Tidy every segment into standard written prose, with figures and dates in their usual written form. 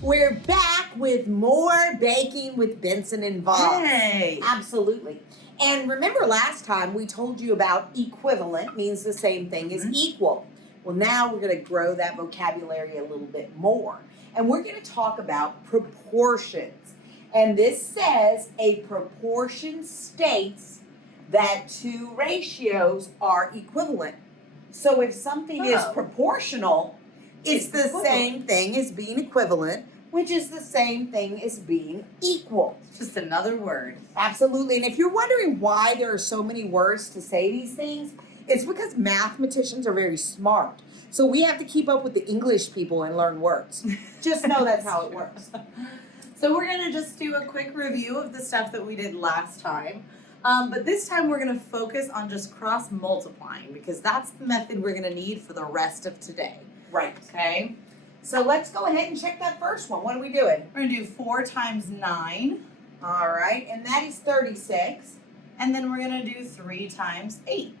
We're back with more Baking with Benson and Voss. Hey! Absolutely. And remember last time we told you about equivalent means the same thing as equal. Well, now we're going to grow that vocabulary a little bit more. And we're going to talk about proportions. And this says a proportion states that two ratios are equivalent. So if something is proportional, it's the same thing as being equivalent, which is the same thing as being equal. Just another word. Absolutely. And if you're wondering why there are so many words to say these things, it's because mathematicians are very smart. So we have to keep up with the English people and learn words. Just know that's how it works. So we're going to just do a quick review of the stuff that we did last time. But this time we're going to focus on just cross multiplying because that's the method we're going to need for the rest of today. Right. Okay? So let's go ahead and check that first one. What are we doing? We're going to do 4 times 9. All right. And that is 36. And then we're going to do 3 times 8.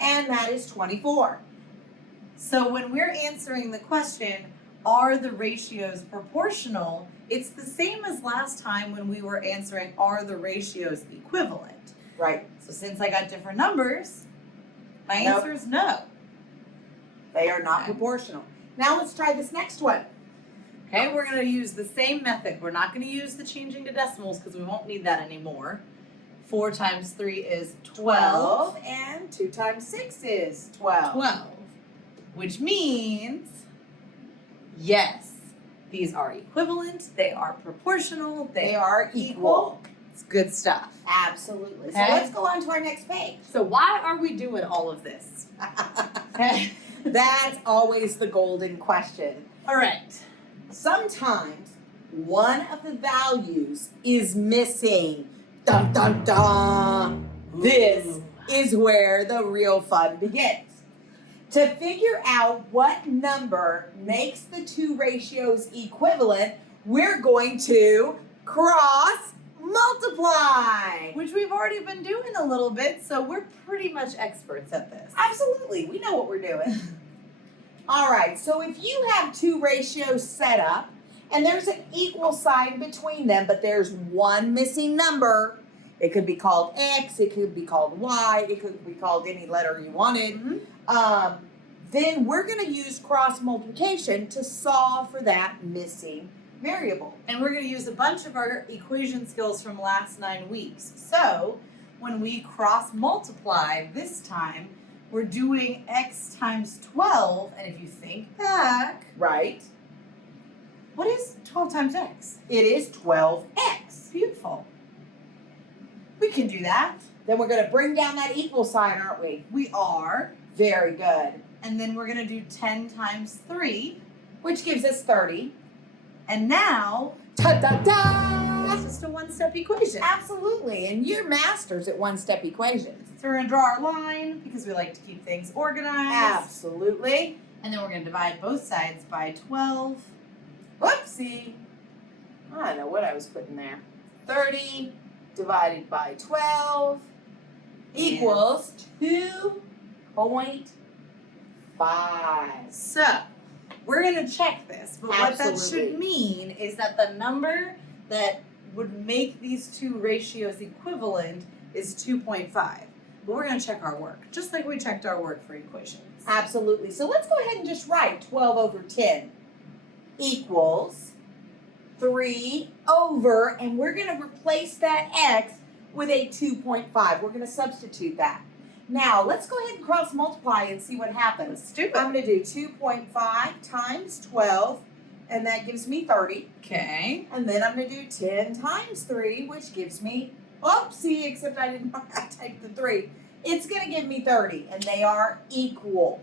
And that is 24. So when we're answering the question, are the ratios proportional? It's the same as last time when we were answering, are the ratios equivalent? Right. So since I got different numbers, my answer is no. They are not proportional. Now let's try this next one. Okay, we're going to use the same method. We're not going to use the changing to decimals because we won't need that anymore. 4 times 3 is 12. And 2 times 6 is 12. 12. Which means, yes, these are equivalent. They are proportional. They are equal. It's good stuff. Absolutely. So Okay. let's go on to our next page. So why are we doing all of this? Okay. That's always the golden question. All right. Sometimes one of the values is missing. Dun, dun, dun. This is where the real fun begins. To figure out what number makes the two ratios equivalent, we're going to cross multiply. Which we've already been doing a little bit, so we're pretty much experts at this. Absolutely. We know what we're doing. All right. So if you have two ratios set up and there's an equal sign between them, but there's one missing number, it could be called X, it could be called Y, it could be called any letter you wanted. Then we're going to use cross multiplication to solve for that missing variable. And we're going to use a bunch of our equation skills from last 9 weeks. So when we cross multiply this time, we're doing X times 12. And if you think back, Right. what is 12 times X? It is 12X. Beautiful. We can do that. Then we're going to bring down that equal sign, aren't we? We are. Very good. And then we're going to do 10 times 3. Which gives us 30. And now, Ta-da-da! it's just a one-step equation. Absolutely. And you're masters at one-step equations. So we're going to draw our line because we like to keep things organized. Absolutely. And then we're going to divide both sides by 12. Whoopsie. I don't know what I was putting there. 30 divided by 12 equals 2.5. So, we're going to check this, but what that Absolutely. should mean is that the number that would make these two ratios equivalent is 2.5. But we're going to check our work, just like we checked our work for equations. Absolutely. So let's go ahead and just write 12 over 10 equals 3 over, and we're going to replace that x with a 2.5. We're going to substitute that. Now, let's go ahead and cross multiply and see what happens. Let's do it. I'm going to do 2.5 times 12, and that gives me 30. Okay. And then I'm going to do 10 times 3, which gives me, oopsie, except I didn't type the 3. It's going to give me 30, and they are equal.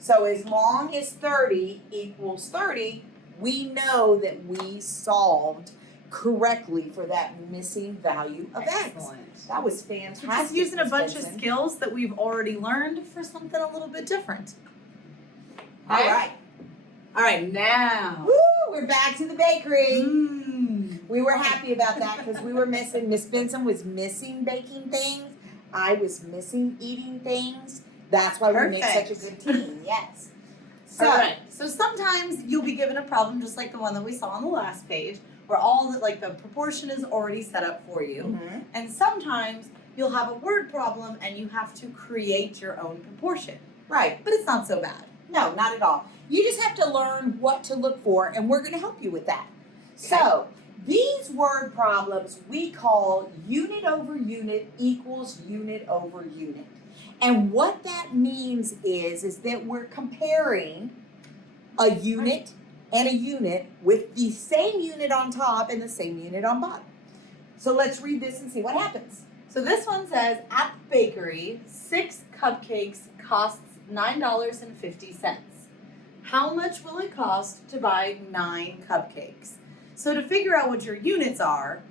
So as long as 30 equals 30, we know that we solved correctly for that missing value of Excellent. X. That was fantastic. We're just using a Miss bunch Benson. of skills that we've already learned for something a little bit different. All Okay? right. All right, now. Woo, we're back to the bakery. Mm. We were happy about that because we were missing, Miss Benson was missing baking things. I was missing eating things. That's why we make such a good team. Yes. So, so sometimes you'll be given a problem just like the one that we saw on the last page, where all the proportion is already set up for you. mm-hmm. And sometimes you'll have a word problem and you have to create your own proportion. Right. But it's not so bad. No, not at all. You just have to learn what to look for, and we're going to help you with that. Okay. So, these word problems we call unit over unit equals unit over unit. And what that means is that we're comparing a unit and a unit with the same unit on top and the same unit on bottom. So let's read this and see what happens. So this one says, at the bakery, 6 cupcakes costs $9.50. How much will it cost to buy 9 cupcakes? So to figure out what your units are,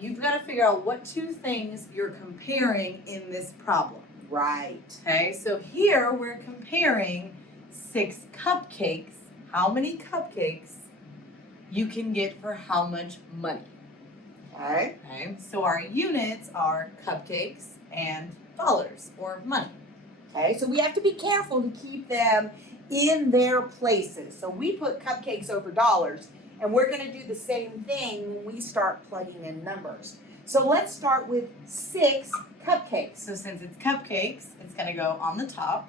you've got to figure out what 2 things you're comparing in this problem. Right. Okay, so here we're comparing 6 cupcakes. How many cupcakes you can get for how much money? Okay. Okay, so our units are cupcakes and dollars or money. Okay, so we have to be careful to keep them in their places. So we put cupcakes over dollars, and we're going to do the same thing when we start plugging in numbers. So let's start with 6 cupcakes. So since it's cupcakes, it's going to go on the top.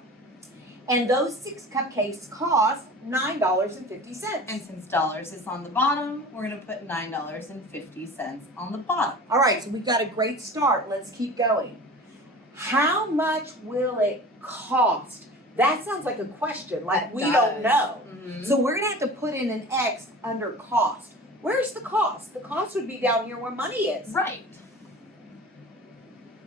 And those 6 cupcakes cost $9.50. And since dollars is on the bottom, we're going to put $9.50 on the bottom. All right, so we've got a great start. Let's keep going. How much will it cost? That sounds like a question, like we don't know. Mm-hmm. So we're going to have to put in an X under cost. Where's the cost? The cost would be down here where money is. Right.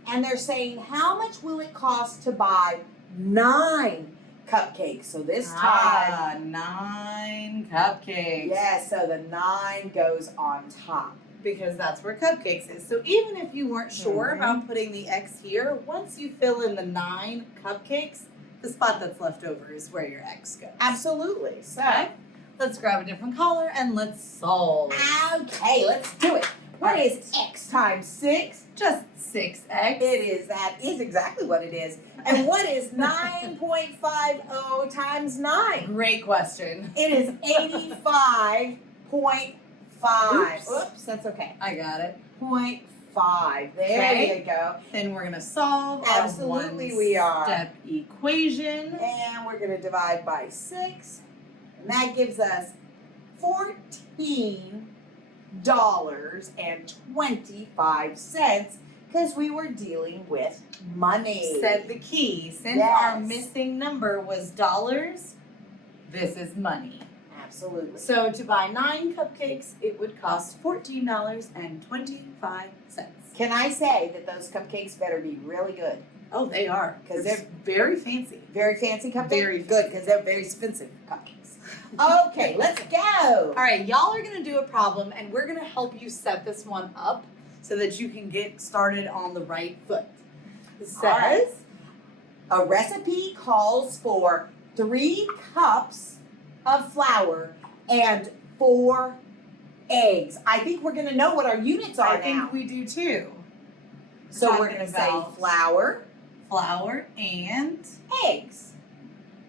And they're saying, how much will it cost to buy 9 cupcakes? So this time, 9 cupcakes. yes, so the 9 goes on top. Because that's where cupcakes is. So even if you weren't sure Mhm. about putting the X here, once you fill in the 9 cupcakes, the spot that's left over is where your X goes. Absolutely. So, Okay. Let's grab a different color and let's solve. okay, let's do it. What is X times 6? Just 6X. That is exactly what it is. And what is 9.50 times 9? Great question. It is 85.5. Oops, that's okay. I got it. 0.5. There Okay. you go. Then we're going to solve Absolutely our we are. one-step equation. And we're going to divide by 6. And that gives us $14.25 because we were dealing with money. Said the key. Since Yes. our missing number was dollars, this is money. Absolutely. So to buy 9 cupcakes, it would cost $14.25. Can I say that those cupcakes better be really good? Oh, they are. 'Cause Because they're very fancy. Very fancy cupcakes? Very good because they're very expensive cupcakes. Okay, let's go. All right, y'all are going to do a problem, and we're going to help you set this one up so that you can get started on the right foot. It says, All right. A recipe calls for 3 cups of flour and 4 eggs. I think we're going to know what our units are I think now. we do too. So we're talking going to say about flour, flour and eggs.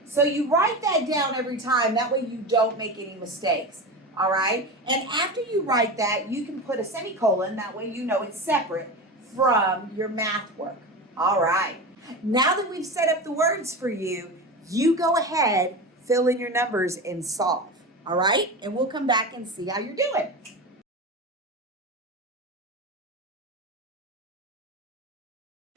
So you write that down every time. That way you don't make any mistakes. All right? And after you write that, you can put a semicolon. That way you know it's separate from your math work. All right. Now that we've set up the words for you, you go ahead, fill in your numbers, and solve. All right? And we'll come back and see how you're doing.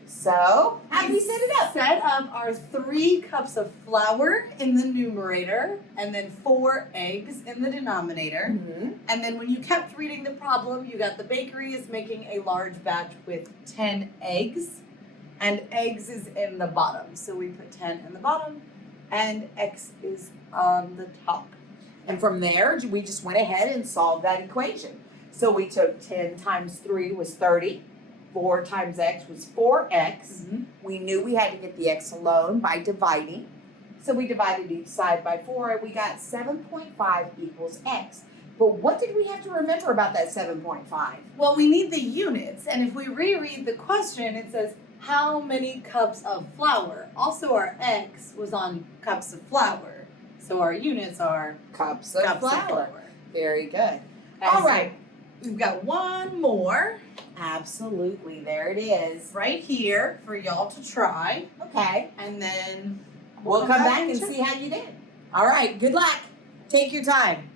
So, how do we set it up? set up our 3 cups of flour in the numerator and then 4 eggs in the denominator. Mm-hmm. And then when you kept reading the problem, you got the bakery is making a large batch with 10 eggs. And eggs is in the bottom. So we put 10 in the bottom and X is on the top. And from there, we just went ahead and solved that equation. So we took 10 times 3 was 30. 4 times x was 4x. Mm-hmm. We knew we had to get the x alone by dividing. So we divided each side by 4 and we got 7.5 equals x. But what did we have to remember about that 7.5? Well, we need the units. And if we reread the question, it says, how many cups of flour? Also, our X was on cups of flour. So our units are Cups of cups flour. of flour. Very good. Okay, All so right. we've got one more Absolutely. There it is. right here for y'all to try. Okay. And then We'll come back and check. see how you did. All right. Good luck. Take your time.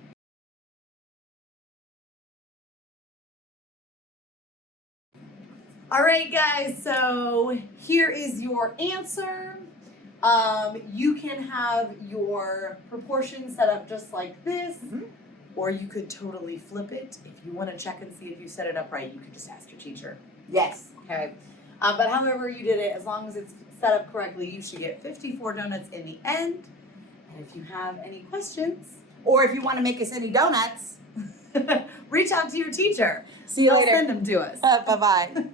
All right, guys, so here is your answer. You can have your proportions set up just like this, or you could totally flip it. If you want to check and see if you set it up right, you could just ask your teacher. Yes. Okay. But however you did it, as long as it's set up correctly, you should get 54 donuts in the end. And if you have any questions, Or if you want to make us any donuts, reach out to your teacher. see you They'll later. send them to us. Bye-bye.